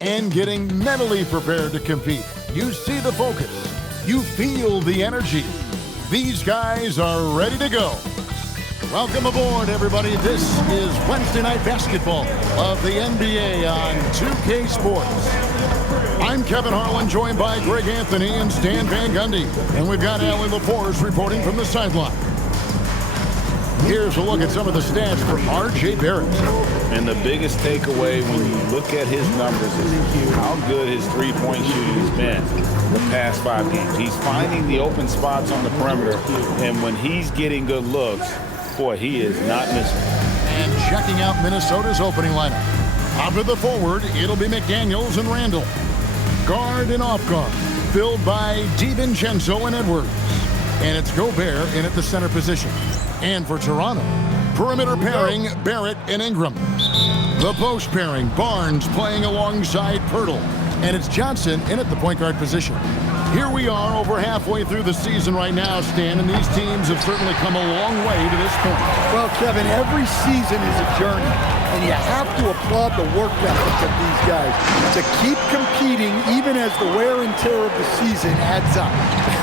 and getting mentally prepared to compete. You see the focus. You feel the energy. These guys are ready to go. Welcome aboard, everybody. This is Wednesday Night Basketball of the NBA on 2K Sports. I'm Kevin Harlan, joined by Greg Anthony and Stan Van Gundy. And we've got Allie LaForce reporting from the sideline. Here's a look at some of the stats for R.J. Barrett. And the biggest takeaway when you look at his numbers is how good his three-point shooting has been the past 5 games. He's finding the open spots on the perimeter, and when he's getting good looks, boy, he is not missing. And checking out Minnesota's opening lineup. Out of the forward, it'll be McDaniels and Randall. Guard and off guard, filled by DiVincenzo and Edwards. And it's Gobert in at the center position. And for Toronto, perimeter pairing, Barrett and Ingram. The post pairing, Barnes playing alongside Pirtle. And it's Johnson in at the point guard position. Here we are over halfway through the season right now, Stan, and these teams have certainly come a long way to this point. Well, Kevin, every season is a journey, and you have to applaud the work ethic of these guys to keep competing even as the wear and tear of the season adds up.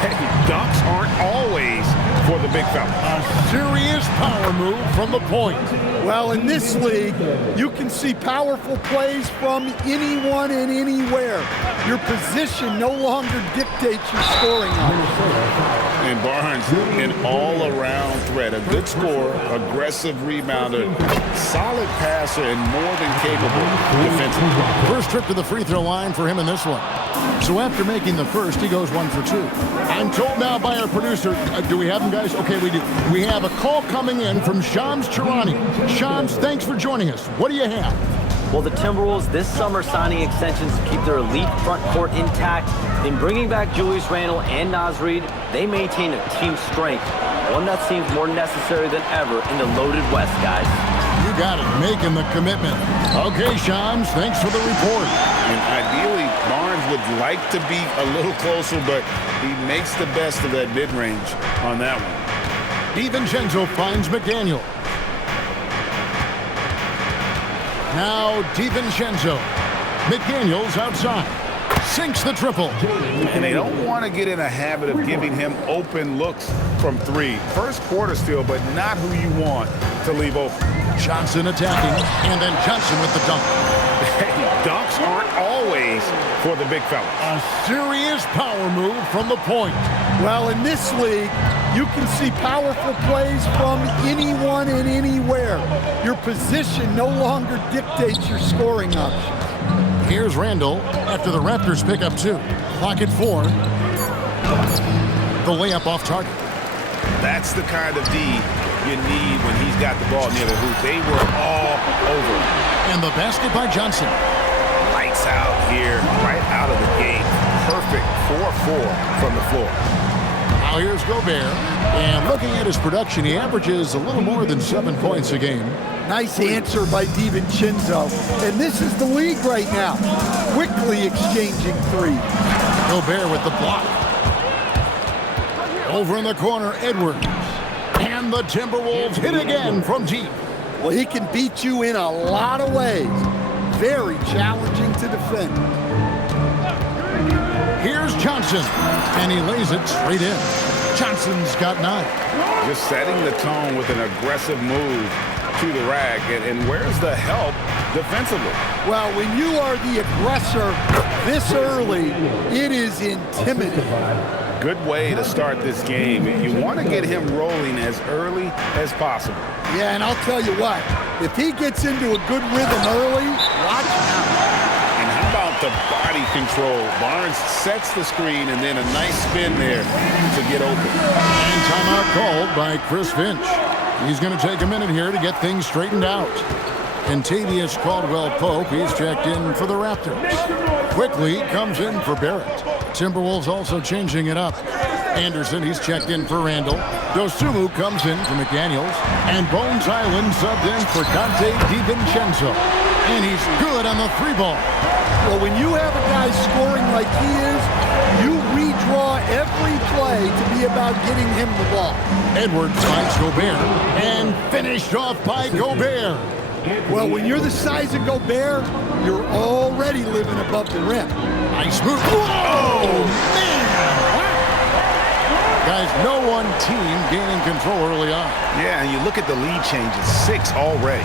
Hey, dunks aren't always for the big fella. A serious power move from the point. Well, in this league, you can see powerful plays from anyone and anywhere. Your position no longer dictates your scoring opportunity. And Barnes, an all-around threat. A good scorer, aggressive rebounder, solid passer, and more than capable defensively. First trip to the free throw line for him in this one. So after making the first, he goes 1 for 2. I'm told now by our producer, do we have him, guys? Okay, we do. We have a call coming in from Shams Charani. Shams, thanks for joining us. What do you have? Well, the Timberwolves this summer signing extensions to keep their elite front court intact. In bringing back Julius Randle and Naz Reid, they maintain a team strength, one that seems more necessary than ever in the loaded West, guys. You got it, making the commitment. Okay, Shams, thanks for the report. And ideally, Barnes would like to be a little closer, but he makes the best of that mid-range on that one. DiVincenzo finds McDaniel. Now DiVincenzo. McDaniels outside. Sinks the triple. And they don't want to get in a habit of giving him open looks from three. First quarter still, but not who you want to leave open. Johnson attacking, and then Johnson with the dunk. Hey, dunks aren't always for the big fella. A serious power move from the point. Well, in this league, you can see powerful plays from anyone and anywhere. Your position no longer dictates your scoring options. Here's Randall after the Raptors pick up 2. Clock at 4. The layup off target. That's the kind of D you need when he's got the ball near the hoop. They were all over. And the basket by Johnson. Lights out here, right out of the gate. Perfect 4-4 from the floor. Now here's Gobert. And looking at his production, he averages a little more than 7 points a game. Nice answer by DiVincenzo. And this is the league right now. Quickly exchanging threes. Gobert with the block. Over in the corner, Edwards. And the Timberwolves hit again from deep. Well, he can beat you in a lot of ways. Very challenging to defend. Here's Johnson. And he lays it straight in. Johnson's got 9. Just setting the tone with an aggressive move to the rack. And where's the help defensively? Well, when you are the aggressor this early, it is intimidating. Good way to start this game. You want to get him rolling as early as possible. Yeah, and I'll tell you what, if he gets into a good rhythm early, watch out. And how about the body control? Barnes sets the screen and then a nice spin there to get open. And timeout called by Chris Finch. He's going to take a minute here to get things straightened out. Contavious Caldwell-Pope, he's checked in for the Raptors. Quickly comes in for Barrett. Timberwolves also changing it up. Anderson, he's checked in for Randall. Dosunmu comes in for McDaniels. And Bones Island subbed in for Dante DiVincenzo. And he's good on the 3-ball. Well, when you have a guy scoring like he is, you redraw every play to be about getting him the ball. Edwards finds Gobert. And finished off by Gobert. Well, when you're the size of Gobert, you're already living above the rim. Nice move. Whoa, man! Guys, no one team gaining control early on. Yeah, and you look at the lead changes, 6 already.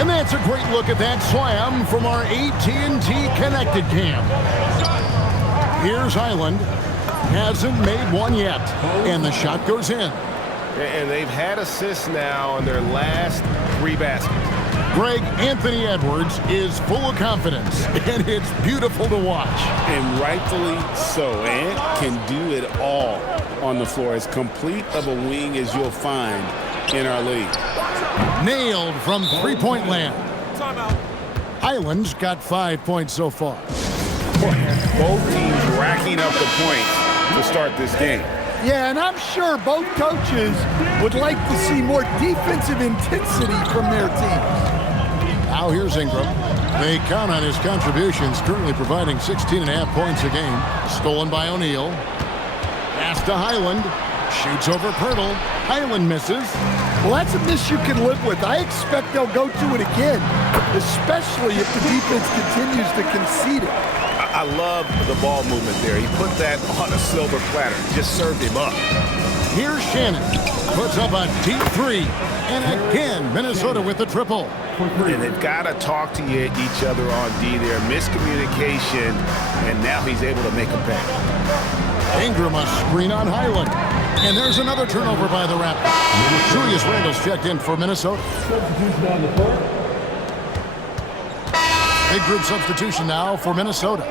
And that's a great look at that slam from our AT&T Connected Cam. Here's Highland. Hasn't made one yet, and the shot goes in. And they've had assists now on their last 3 baskets. Greg, Anthony Edwards is full of confidence, and it's beautiful to watch. And rightfully so. Ant can do it all on the floor. As complete of a wing as you'll find in our league. Nailed from three-point land. Highland's got 5 points so far. Both teams racking up the points to start this game. Yeah, and I'm sure both coaches would like to see more defensive intensity from their teams. Now here's Ingram. They count on his contributions, currently providing 16.5 points a game. Stolen by O'Neal. Pass to Highland. Shoots over Pirtle. Highland misses. Well, that's a miss you can live with. I expect they'll go to it again, especially if the defense continues to concede it. I love the ball movement there. He put that on a silver platter. Just served him up. Here's Shannon. Puts up a deep 3. And again, Minnesota with the triple. And they've got to talk to each other on D there. Miscommunication, and now he's able to make a pay. Ingram a screen on Highland. And there's another turnover by the Raptors. Julius Randle's checked in for Minnesota. Big group substitution now for Minnesota.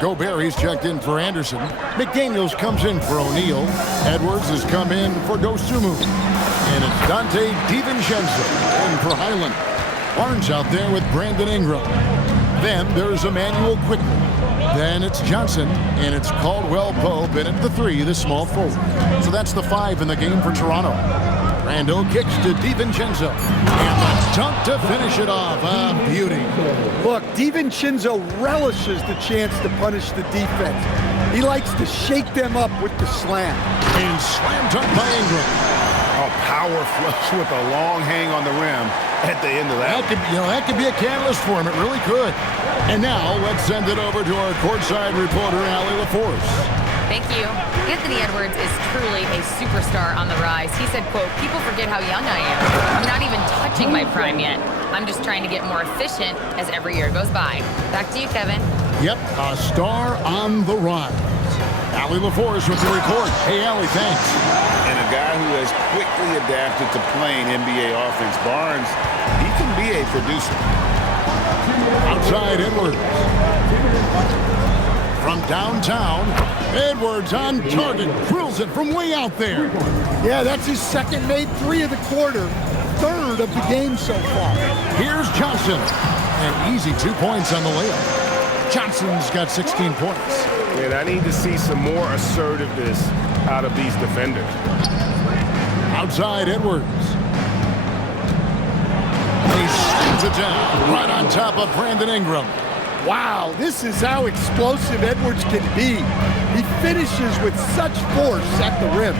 Gobert, he's checked in for Anderson. McDaniels comes in for O'Neal. Edwards has come in for Dosunmu. And it's Dante DiVincenzo in for Highland. Barnes out there with Brandon Ingram. Then there's Emmanuel Quickly. Then it's Johnson, and it's Caldwell Pope in at the 3, the small forward. So that's the 5 in the game for Toronto. Randle kicks to DiVincenzo. And the dunk to finish it off. A beauty. Look, DiVincenzo relishes the chance to punish the defense. He likes to shake them up with the slam. And slam dunk by Ingram. A power flush with a long hang on the rim at the end of that. That could be a catalyst for him. It really could. And now let's send it over to our courtside reporter, Allie LaForce. Thank you. Anthony Edwards is truly a superstar on the rise. He said, quote, "People forget how young I am. I'm not even touching my prime yet. I'm just trying to get more efficient as every year goes by." Back to you, Kevin. Yep, a star on the rise. Allie LaForce with the report. Hey, Allie, thanks. And a guy who has quickly adapted to playing NBA offense, Barnes, he can be a producer. Outside Edwards. From downtown, Edwards on target, drills it from way out there. Yeah, that's his second made 3 of the quarter, 3rd of the game so far. Here's Johnson. An easy 2 points on the layup. Johnson's got 16 points. And I need to see some more assertiveness out of these defenders. Outside Edwards. He spins it down right on top of Brandon Ingram. Wow, this is how explosive Edwards can be. He finishes with such force at the rim.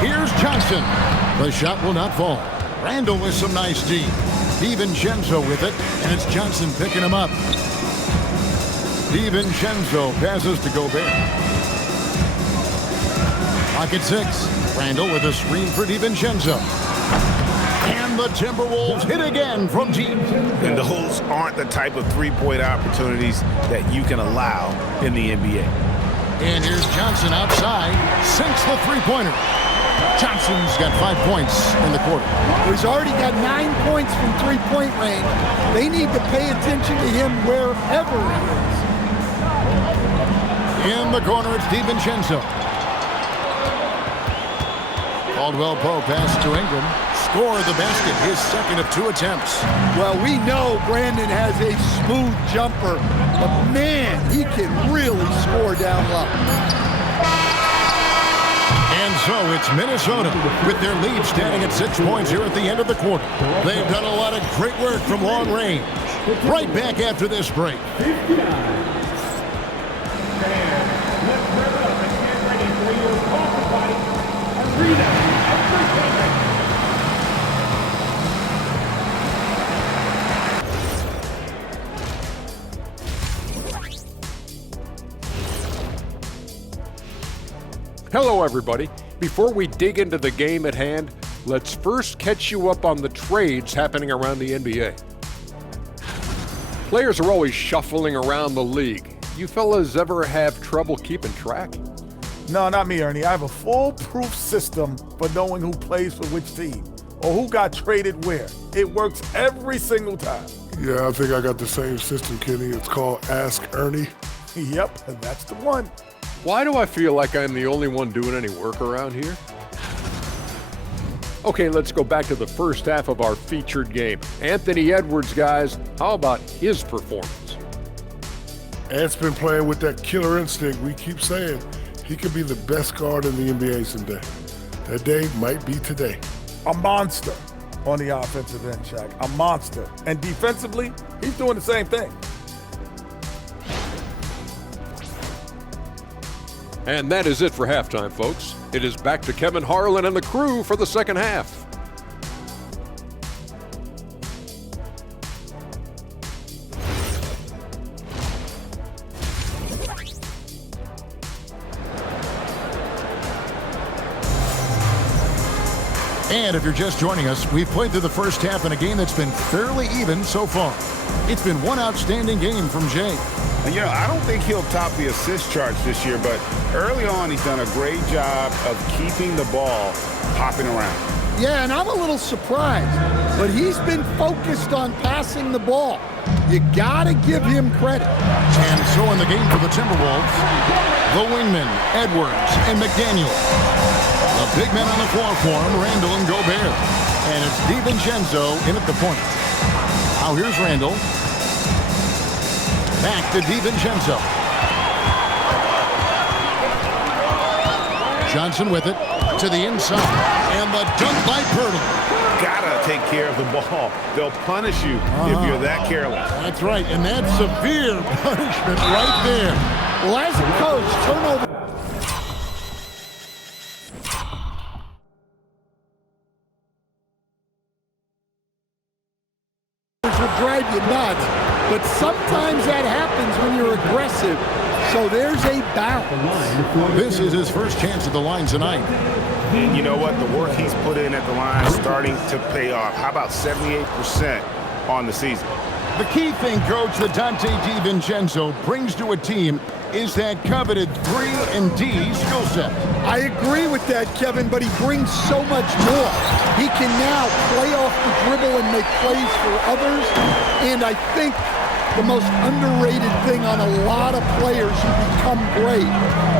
Here's Johnson. The shot will not fall. Randle with some nice D. DiVincenzo with it, and it's Johnson picking him up. DiVincenzo passes to Gobert. Pocket 6. Randle with a screen for DiVincenzo. And the Timberwolves hit again from deep. And those aren't the type of three-point opportunities that you can allow in the NBA. And here's Johnson outside. Sinks the three-pointer. Johnson's got 5 points in the quarter. He's already got 9 points from three-point range. They need to pay attention to him wherever he is. In the corner, it's DiVincenzo. Caldwell Pope pass to Ingram. Score the basket, his second of 2 attempts. Well, we know Brandon has a smooth jumper, but man, he can really score down low. And so it's Minnesota with their lead standing at 6 points here at the end of the quarter. They've done a lot of great work from long range. Right back after this break. Hello, everybody. Before we dig into the game at hand, let's first catch you up on the trades happening around the NBA. Players are always shuffling around the league. You fellas ever have trouble keeping track? No, not me, Ernie. I have a foolproof system for knowing who plays for which team or who got traded where. It works every single time. Yeah, I think I got the same system, Kenny. It's called Ask Ernie. Yep, and that's the one. Why do I feel like I'm the only one doing any work around here? Okay, let's go back to the first half of our featured game. Anthony Edwards, guys, how about his performance? Ant's been playing with that killer instinct. We keep saying he could be the best guard in the NBA someday. That day might be today. A monster on the offensive end, Shaq. A monster. And defensively, he's doing the same thing. And that is it for halftime, folks. It is back to Kevin Harlan and the crew for the second half. And if you're just joining us, we've played through the first half in a game that's been fairly even so far. It's been one outstanding game from Jay. And, you know, I don't think he'll top the assist charts this year, but early on he's done a great job of keeping the ball hopping around. Yeah, and I'm a little surprised, but he's been focused on passing the ball. You gotta give him credit. And so in the game for the Timberwolves, the wingmen, Edwards and McDaniel. The big men on the floor for him, Randall and Gobert. And it's DiVincenzo in at the point. Now here's Randall. Back to DiVincenzo. Johnson with it to the inside. And the dunk by Pirtle. Gotta take care of the ball. They'll punish you if you're that careless. That's right, and that's severe punishment right there. Well, as a coach, turnover. Will drive you nuts, but sometimes that happens when you're aggressive. So there's a balance. This is his first chance at the line tonight. And you know what? The work he's put in at the line is starting to pay off. How about 78% on the season? The key thing, Coach, that Dante DiVincenzo brings to a team is that coveted 3-and-D skill set. I agree with that, Kevin, but he brings so much more. He can now play off the dribble and make plays for others, and I think the most underrated thing on a lot of players who become great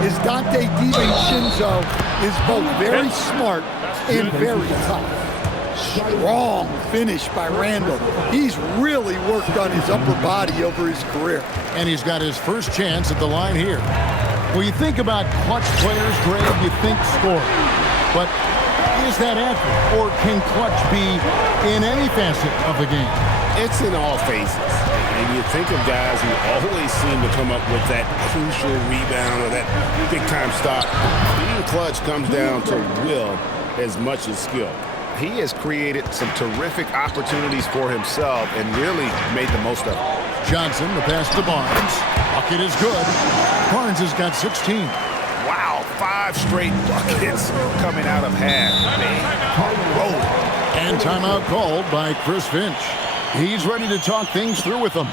is Dante DiVincenzo is both very smart and very tough. Strong finish by Randall. He's really worked on his upper body over his career. And he's got his first chance at the line here. When you think about clutch players, Greg, you think score. But is that accurate? Or can clutch be in any facet of the game? It's in all phases. And you think of guys who always seem to come up with that crucial rebound or that big-time stop. Being clutch comes down to will as much as skill. He has created some terrific opportunities for himself and really made the most of it. Johnson, the pass to Barnes. Bucket is good. Barnes has got 16. Wow, 5 straight buckets coming out of half. And timeout called by Chris Finch. He's ready to talk things through with them.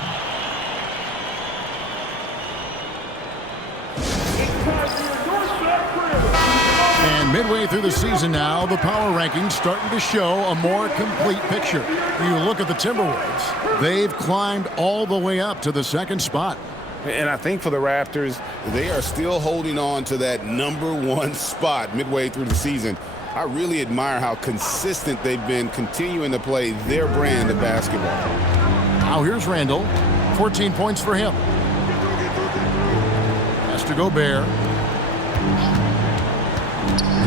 And midway through the season now, the power rankings starting to show a more complete picture. When you look at the Timberwolves, they've climbed all the way up to the second spot. And I think for the Raptors, they are still holding on to that #1 spot midway through the season. I really admire how consistent they've been continuing to play their brand of basketball. Now here's Randall. 14 points for him. Has to Gobert.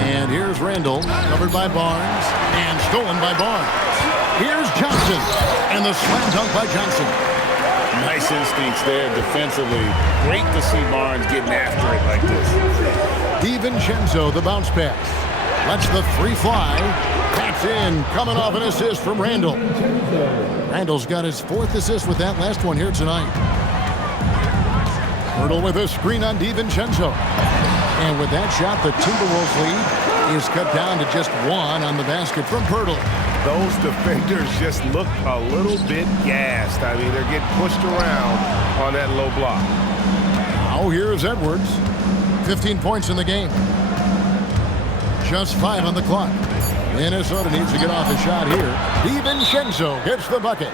And here's Randall, covered by Barnes, and stolen by Barnes. Here's Johnson, and the slam dunk by Johnson. Nice instincts there defensively. Great to see Barnes getting after it like this. DiVincenzo, the bounce pass. Lets the 3 fly. That's in, coming off an assist from Randall. Randall's got his 4th assist with that last one here tonight. Pirtle with a screen on DiVincenzo. And with that shot, the Timberwolves lead is cut down to just 1 on the basket from Pirtle. Those defenders just look a little bit gassed. I mean, they're getting pushed around on that low block. Now here's Edwards. 15 points in the game. Just 5 on the clock. Minnesota needs to get off a shot here. DiVincenzo gets the bucket.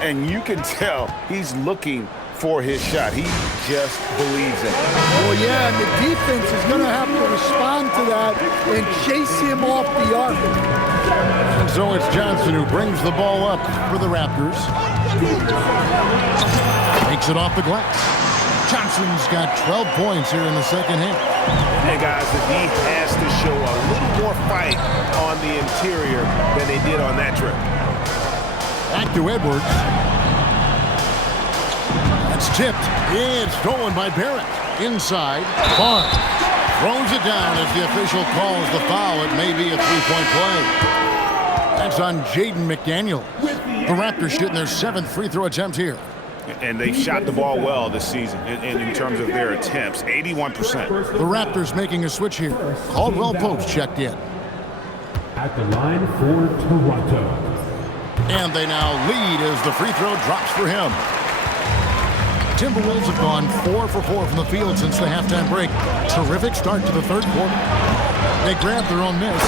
And you can tell he's looking for his shot. He just believes in it. Well, yeah, and the defense is going to have to respond to that and chase him off the arc. And so it's Johnson who brings the ball up for the Raptors. Takes it off the glass. Johnson's got 12 points here in the second half. Hey, guys, the D has to show a little more fight on the interior than they did on that trip. Back to Edwards. That's tipped. It's stolen by Barrett. Inside. Barnes throws it down as the official calls the foul. It may be a three-point play. That's on Jaden McDaniel. The Raptors shooting their 7th free throw attempt here. And they've shot the ball well this season in terms of their attempts, 81%. The Raptors making a switch here. Caldwell Pope's checked in. At the line for Toronto. And they now lead as the free throw drops for him. Timberwolves have gone 4 for 4 from the field since the halftime break. Terrific start to the third quarter. They grabbed their own miss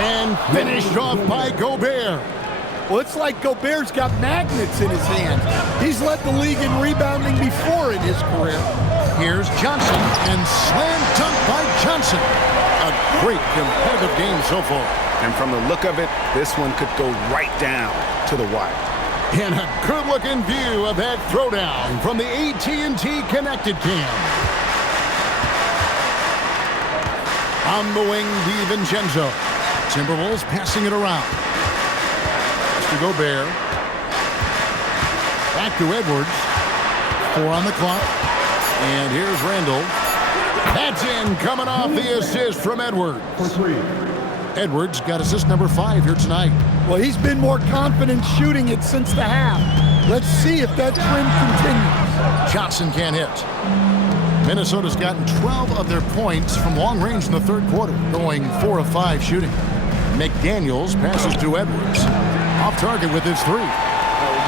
and finished off by Gobert. Well, it's like Gobert's got magnets in his hands. He's led the league in rebounding before in his career. Here's Johnson, and slam dunk by Johnson. A great competitive game so far. And from the look of it, this one could go right down to the wire. And a good-looking view of that throwdown from the AT&T Connected Cam. On the wing, DiVincenzo. Timberwolves passing it around. To Gobert. Back to Edwards. 4 on the clock. And here's Randall. That's in, coming off the assist from Edwards. Edwards got assist number 5 here tonight. Well, he's been more confident shooting it since the half. Let's see if that trend continues. Johnson can't hit. Minnesota's gotten 12 of their points from long range in the third quarter, going 4 of 5 shooting. McDaniels passes to Edwards. Off target with his 3.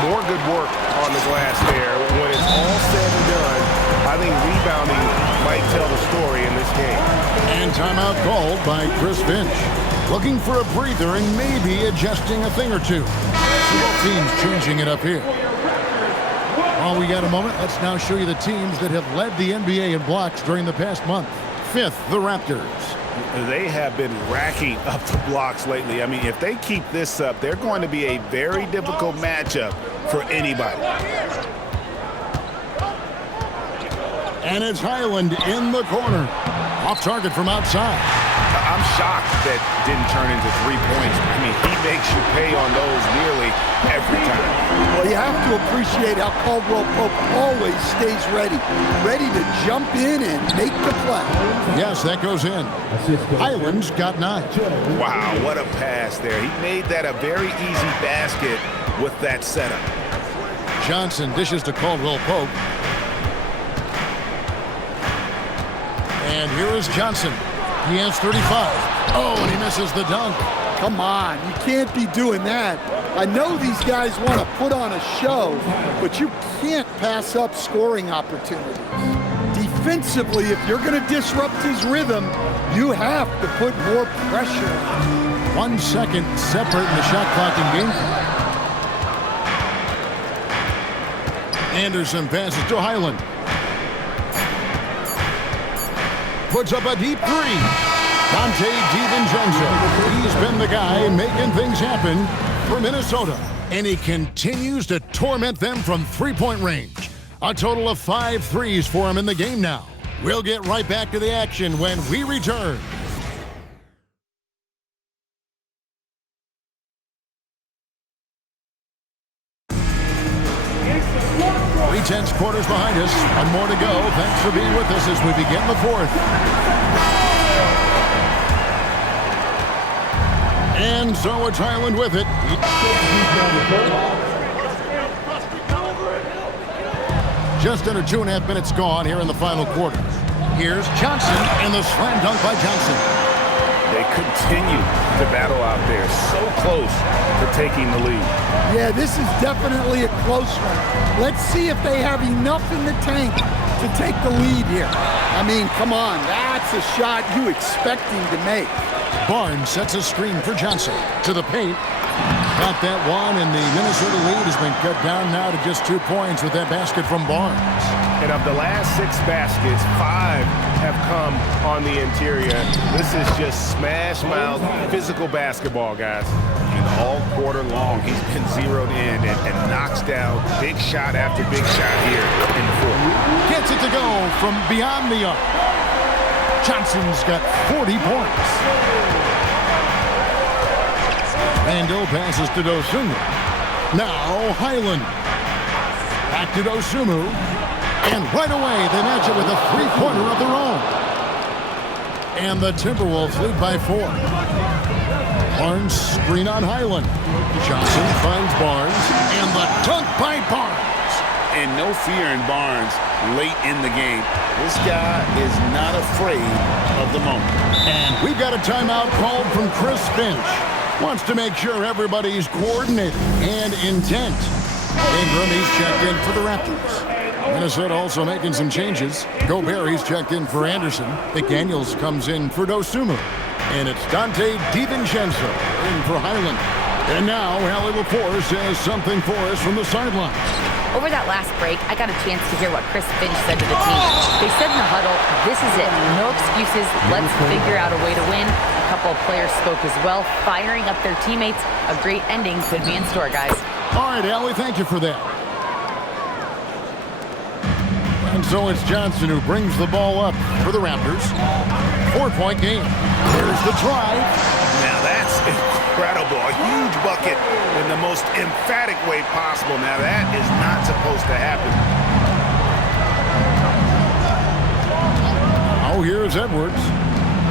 More good work on the glass there. When it's all said and done, I think rebounding might tell the story in this game. And timeout called by Chris Finch. Looking for a breather and maybe adjusting a thing or two. Both teams changing it up here. While we got a moment, let's now show you the teams that have led the NBA in blocks during the past month. 5th, the Raptors. They have been racking up the blocks lately. I mean, if they keep this up, they're going to be a very difficult matchup for anybody. And it's Highland in the corner. Off target from outside. I'm shocked that didn't turn into 3 points. I mean, he makes you pay on those nearly every time. Well, you have to appreciate how Caldwell Pope always stays ready to jump in and make the play. Yes, that goes in. Highland's got 9. Wow, what a pass there. He made that a very easy basket with that setup. Johnson dishes to Caldwell Pope. And here is Johnson. He has 35. Oh, and he misses the dunk. Come on, you can't be doing that. I know these guys want to put on a show, but you can't pass up scoring opportunities. Defensively, if you're going to disrupt his rhythm, you have to put more pressure on him. 1 second separating the shot clock and game clock. Anderson passes to Highland. Puts up a deep 3. Dante DiVincenzo. He's been the guy making things happen for Minnesota. And he continues to torment them from three-point range. A total of 5 threes for him in the game now. We'll get right back to the action when we return. 3/10 quarters behind us. 1 more to go. Thanks for being with us as we begin the 4th. And so it's Highland with it. Just under 2.5 minutes gone here in the final quarter. Here's Johnson, and the slam dunk by Johnson. They continue to battle out there, so close to taking the lead. Yeah, this is definitely a close one. Let's see if they have enough in the tank to take the lead here. I mean, come on, that's a shot you expect him to make. Barnes sets a screen for Johnson. To the paint. Got that one, and the Minnesota lead has been cut down now to just 2 points with that basket from Barnes. And of the last 6 baskets, 5 have come on the interior. This is just smash-mouth physical basketball, guys. And all quarter long, he's been zeroed in and knocks down big shot after big shot here in the fourth. Gets it to go from beyond the arc. Johnson's got 40 points. Randall passes to Dosunmu. Now Highland. Back to Dosunmu. And right away, they match it with a three-pointer of their own. And the Timberwolves lead by 4. Barnes screen on Highland. Johnson finds Barnes. And the dunk by Barnes. And no fear in Barnes late in the game. This guy is not afraid of the moment. And we've got a timeout called from Chris Finch. Wants to make sure everybody's coordinated and intent. Ingram, he's checked in for the Raptors. Minnesota also making some changes. Gobert, he's checked in for Anderson. McDaniels comes in for Dosunmu. And it's Dante DiVincenzo in for Highland. And now Allie LaForce has something for us from the sideline. Over that last break, I got a chance to hear what Chris Finch said to the team. They said in the huddle, this is it. No excuses. Let's figure out a way to win. A couple of players spoke as well, firing up their teammates. A great ending could be in store, guys. All right, Allie, thank you for that. And so it's Johnson who brings the ball up for the Raptors. 4-point game. There's the drive. Now that's incredible. A huge bucket in the most emphatic way possible. Now that is not supposed to happen. Oh, here's Edwards.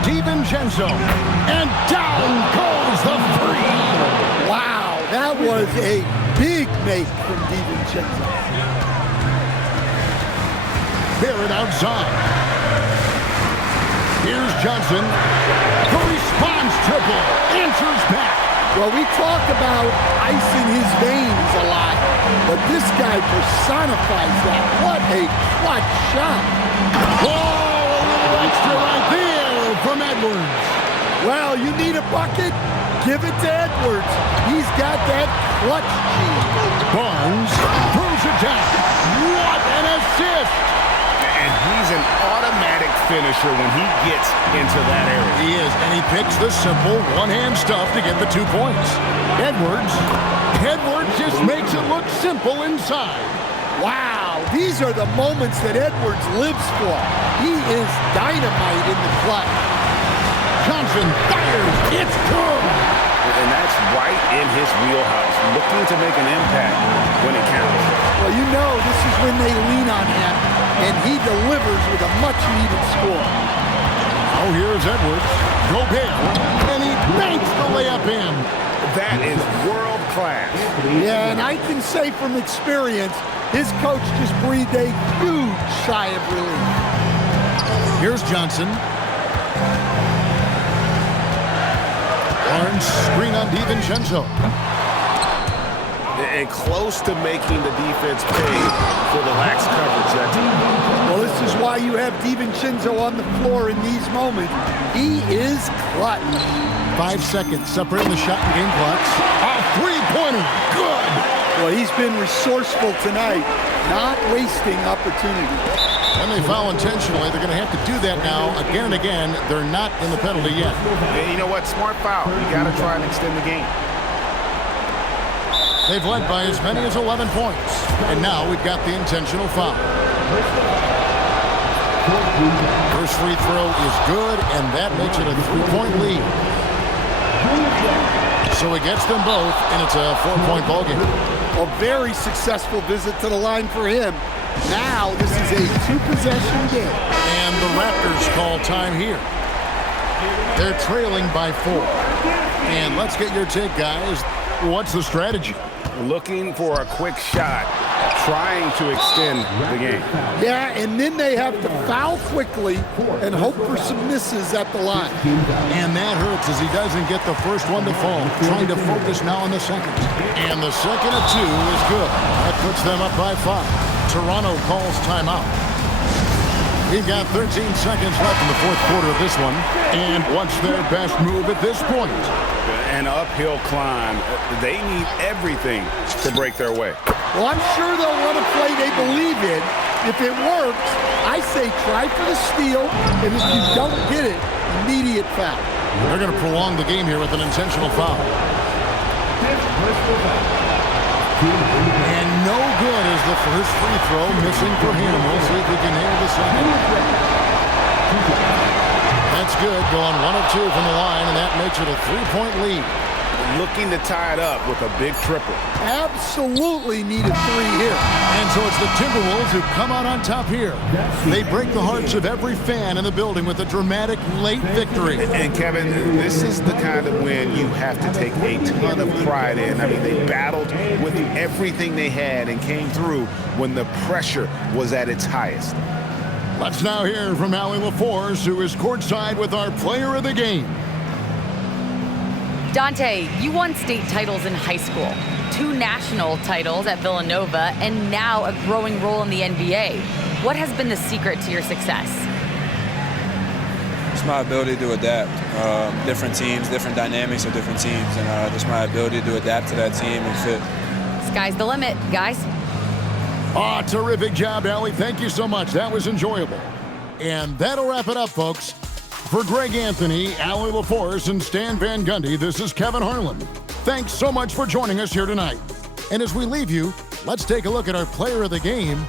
DiVincenzo. And down goes the three. Wow, that was a big make from DiVincenzo. Barrett outside. Here's Johnson. The response triple. Answers back. Well, we talk about ice in his veins a lot, but this guy personifies that. What a clutch shot. Oh, a little extra right there from Edwards. Well, you need a bucket? Give it to Edwards. He's got that clutch gene. Barnes throws it down. What an assist. And he's an automatic finisher when he gets into that area. He is, and he picks the simple one-hand stuff to get the 2 points. Edwards just makes it look simple inside. Wow, these are the moments that Edwards lives for. He is dynamite in the clutch. Johnson fires. It's good. And that's right in his wheelhouse, looking to make an impact when it counts. Well, you know this is when they lean on him, and he delivers with a much-needed score. Oh, here's Edwards. Gobert, and he banks the layup in. That is world class. Yeah, and I can say from experience, his coach just breathed a huge sigh of relief. Here's Johnson. Barnes screen on DiVincenzo. And close to making the defense pay for the lax coverage that time. Well, this is why you have DiVincenzo on the floor in these moments. He is clutch. 5 seconds separating the shot and game clocks. A three-pointer. Good. Well, he's been resourceful tonight, not wasting opportunity. When they foul intentionally, they're going to have to do that now again and again. They're not in the penalty yet. And you know what? Smart foul. You got to try and extend the game. They've led by as many as 11 points. And now we've got the intentional foul. First free throw is good, and that makes it a 3-point lead. So he gets them both, and it's a 4-point ballgame. A very successful visit to the line for him. Now this is a 2-possession game. And the Raptors call time here. They're trailing by 4. And let's get your take, guys. What's the strategy? Looking for a quick shot trying to extend the game. Yeah, and then they have to foul quickly and hope for some misses at the line. And that hurts as he doesn't get the first one to fall. Trying to focus now on the second. And the second of 2 is good. That puts them up by 5. Toronto calls timeout. We've got 13 seconds left in the fourth quarter of this one. And what's their best move at this point? An uphill climb. They need everything to break their way. Well, I'm sure they'll run a play they believe in. If it works, I say try for the steal, and if you don't get it, immediate foul. They're going to prolong the game here with an intentional foul. And no good is the first free throw, missing for him. We'll see if he can nail the second. That's good, going 1 of 2 from the line, and that makes it a 3-point lead. Looking to tie it up with a big triple. Absolutely need a 3 here. And so it's the Timberwolves who come out on top here. They break the hearts of every fan in the building with a dramatic late victory. And Kevin, this is the kind of win you have to take a ton of pride in. I mean, they battled with everything they had and came through when the pressure was at its highest. Let's now hear from Allie LaForce, who is courtside with our player of the game. Dante, you won state titles in high school, 2 national titles at Villanova, and now a growing role in the NBA. What has been the secret to your success? It's my ability to adapt. Different teams, different dynamics of different teams, and just my ability to adapt to that team and fit. Sky's the limit, guys. Ah, terrific job, Allie. Thank you so much. That was enjoyable. And that'll wrap it up, folks. For Greg Anthony, Allie LaForce, and Stan Van Gundy, this is Kevin Harlan. Thanks so much for joining us here tonight. And as we leave you, let's take a look at our player of the game,